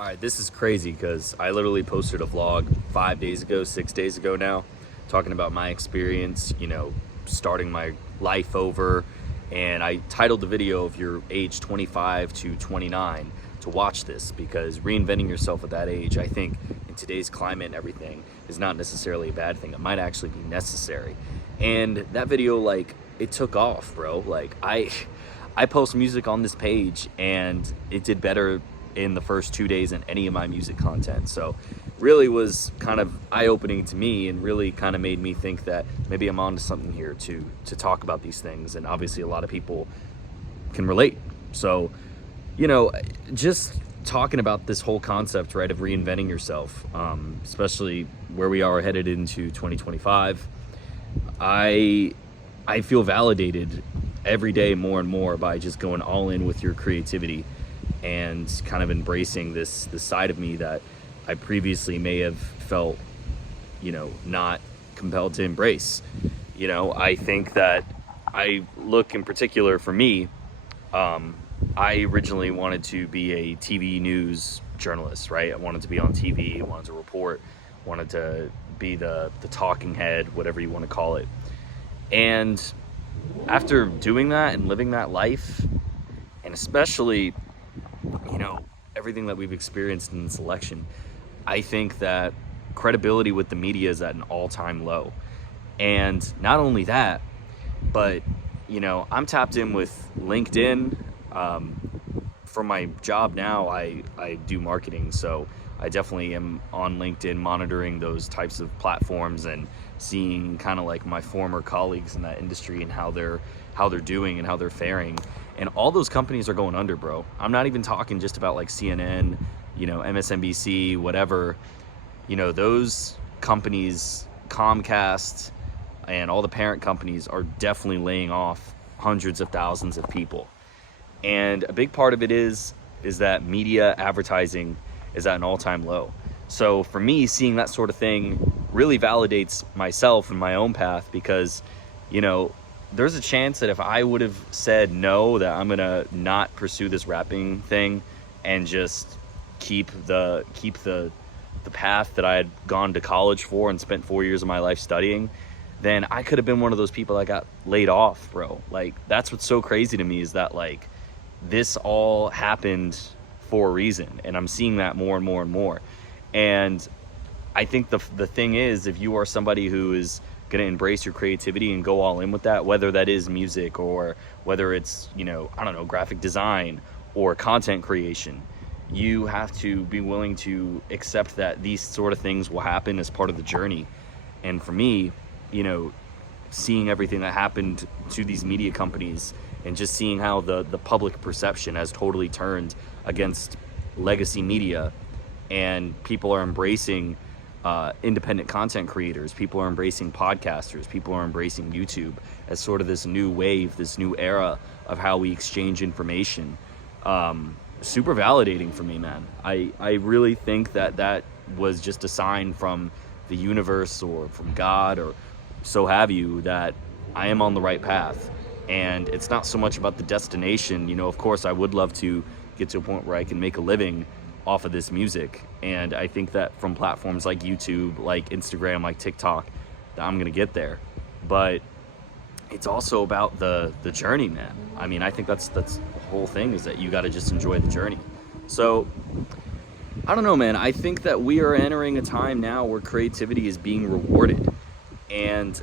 All right, this is crazy because I literally posted a vlog 5 days ago, 6 days ago now, talking about my experience, starting my life over. And I titled the video, if you're age 25 to 29, to watch this, because reinventing yourself at that age, I think in today's climate and everything, is not necessarily a bad thing. It might actually be necessary. And that video, it took off, bro. I post music on this page and it did better in the first 2 days than any of my music content. So really was kind of eye-opening to me, and really kind of made me think that maybe I'm onto something here to talk about these things. And obviously a lot of people can relate. So, just talking about this whole concept, right, of reinventing yourself, especially where we are headed into 2025, I feel validated every day more and more by just going all in with your creativity and kind of embracing this side of me that I previously may have felt, not compelled to embrace. I think that I look in particular for me, I originally wanted to be a TV news journalist, right? I wanted to be on TV, I wanted to report, wanted to be the talking head, whatever you want to call it. And after doing that and living that life, and especially everything that we've experienced in this election, I think that credibility with the media is at an all-time low. And not only that, but I'm tapped in with LinkedIn. For my job now, I do marketing, so I definitely am on LinkedIn, monitoring those types of platforms and seeing kind of like my former colleagues in that industry and how they're doing and how they're faring. And all those companies are going under, bro. I'm not even talking just about like CNN, MSNBC, whatever. Those companies, Comcast, and all the parent companies are definitely laying off hundreds of thousands of people. And a big part of it is that media advertising is at an all-time low. So for me, seeing that sort of thing really validates myself and my own path, because there's a chance that if I would have said no, that I'm gonna not pursue this rapping thing and just keep the path that I had gone to college for and spent 4 years of my life studying, then I could have been one of those people that got laid off, bro. That's what's so crazy to me, is that this all happened for a reason, and I'm seeing that more and more and more. And I think the thing is, if you are somebody who is going to embrace your creativity and go all in with that, whether that is music or whether it's, graphic design or content creation, you have to be willing to accept that these sort of things will happen as part of the journey. And for me, seeing everything that happened to these media companies and just seeing how the public perception has totally turned against legacy media, and people are embracing independent content creators, people are embracing podcasters, people are embracing YouTube as sort of this new wave, this new era of how we exchange information. Super validating for me, man. I really think that was just a sign from the universe or from God or so have you, that I am on the right path. And it's not so much about the destination. Of course I would love to get to a point where I can make a living off of this music, and I think that from platforms like YouTube, like Instagram, like TikTok, that I'm gonna get there. But it's also about the journey, man. I mean, I think that's the whole thing, is that you got to just enjoy the journey. So I don't know, man. I think that we are entering a time now where creativity is being rewarded, and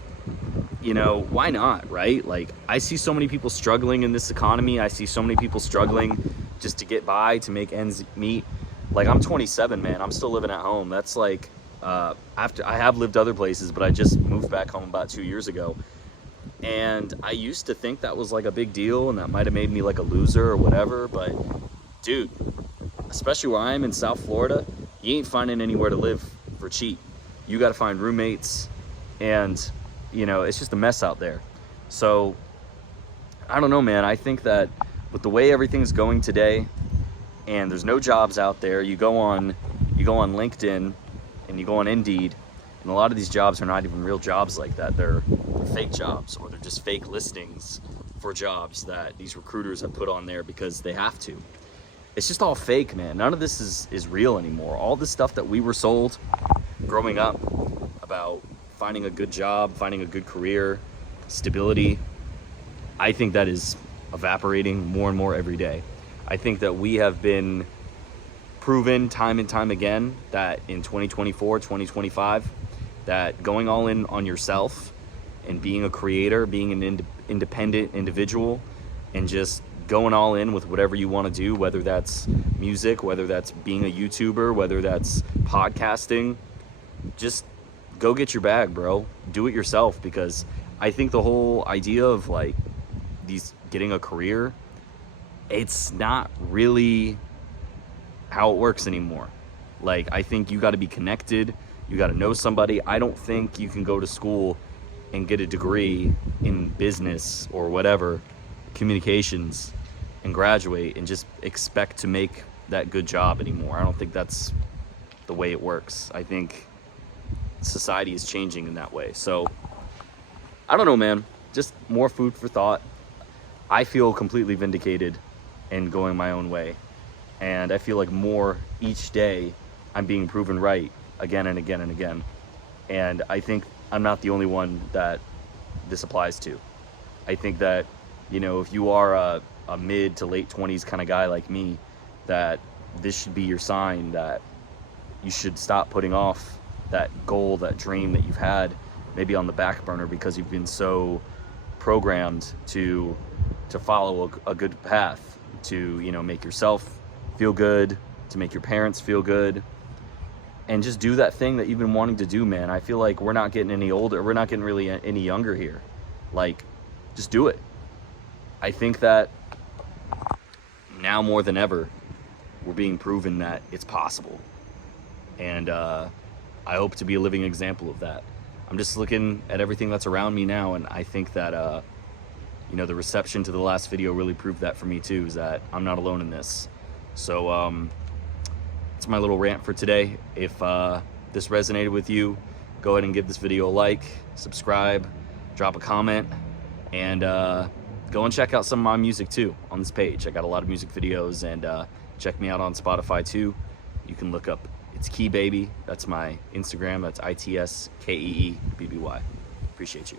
why not, right? I see so many people struggling in this economy. I see so many people struggling just to get by, to make ends meet. I'm 27, man. I'm still living at home. That's after I have lived other places, but I just moved back home about 2 years ago. And I used to think that was a big deal, and that might have made me a loser or whatever. But dude, especially where I am in South Florida, you ain't finding anywhere to live for cheap. You got to find roommates, and it's just a mess out there. So I don't know, man. I think that with the way everything's going today, and there's no jobs out there, you go on LinkedIn and you go on Indeed, and a lot of these jobs are not even real jobs like that. They're fake jobs, or they're just fake listings for jobs that these recruiters have put on there because they have to. it's just all fake, man. None of this is real anymore. All the stuff that we were sold growing up about finding a good job, finding a good career, stability, I think that is evaporating more and more every day. I think that we have been proven time and time again that in 2024, 2025, that going all in on yourself and being a creator, being an independent individual, and just going all in with whatever you want to do, whether that's music, whether that's being a YouTuber, whether that's podcasting, just go get your bag, bro. Do it yourself, because I think the whole idea of like getting a career, it's not really how it works anymore. Like, I think you got to be connected. You got to know somebody. I don't think you can go to school and get a degree in business or whatever, communications, and graduate and just expect to make that good job anymore. I don't think that's the way it works. I think society is changing in that way. So I don't know, man. Just more food for thought. I feel completely vindicated and going my own way. And I feel like more each day I'm being proven right again and again and again. And I think I'm not the only one that this applies to. I think that, you know, if you are a mid to late 20s kind of guy like me, that this should be your sign that you should stop putting off that goal, that dream that you've had maybe on the back burner because you've been so programmed to follow a good path, to, you know, make yourself feel good, to make your parents feel good, and just do that thing that you've been wanting to do, man. I feel like we're not getting any older. We're not getting really any younger here. Like, just do it. I think that now more than ever, we're being proven that it's possible. And I hope to be a living example of that. I'm just looking at everything that's around me now, and I think that, you know, the reception to the last video really proved that for me too, is that I'm not alone in this. So it's my little rant for today. If this resonated with you, go ahead and give this video a like, subscribe, drop a comment, and go and check out some of my music too on this page. I got a lot of music videos, and check me out on Spotify too. You can look up It's Key Baby. That's my Instagram. That's ITSKEEBBY. Appreciate you.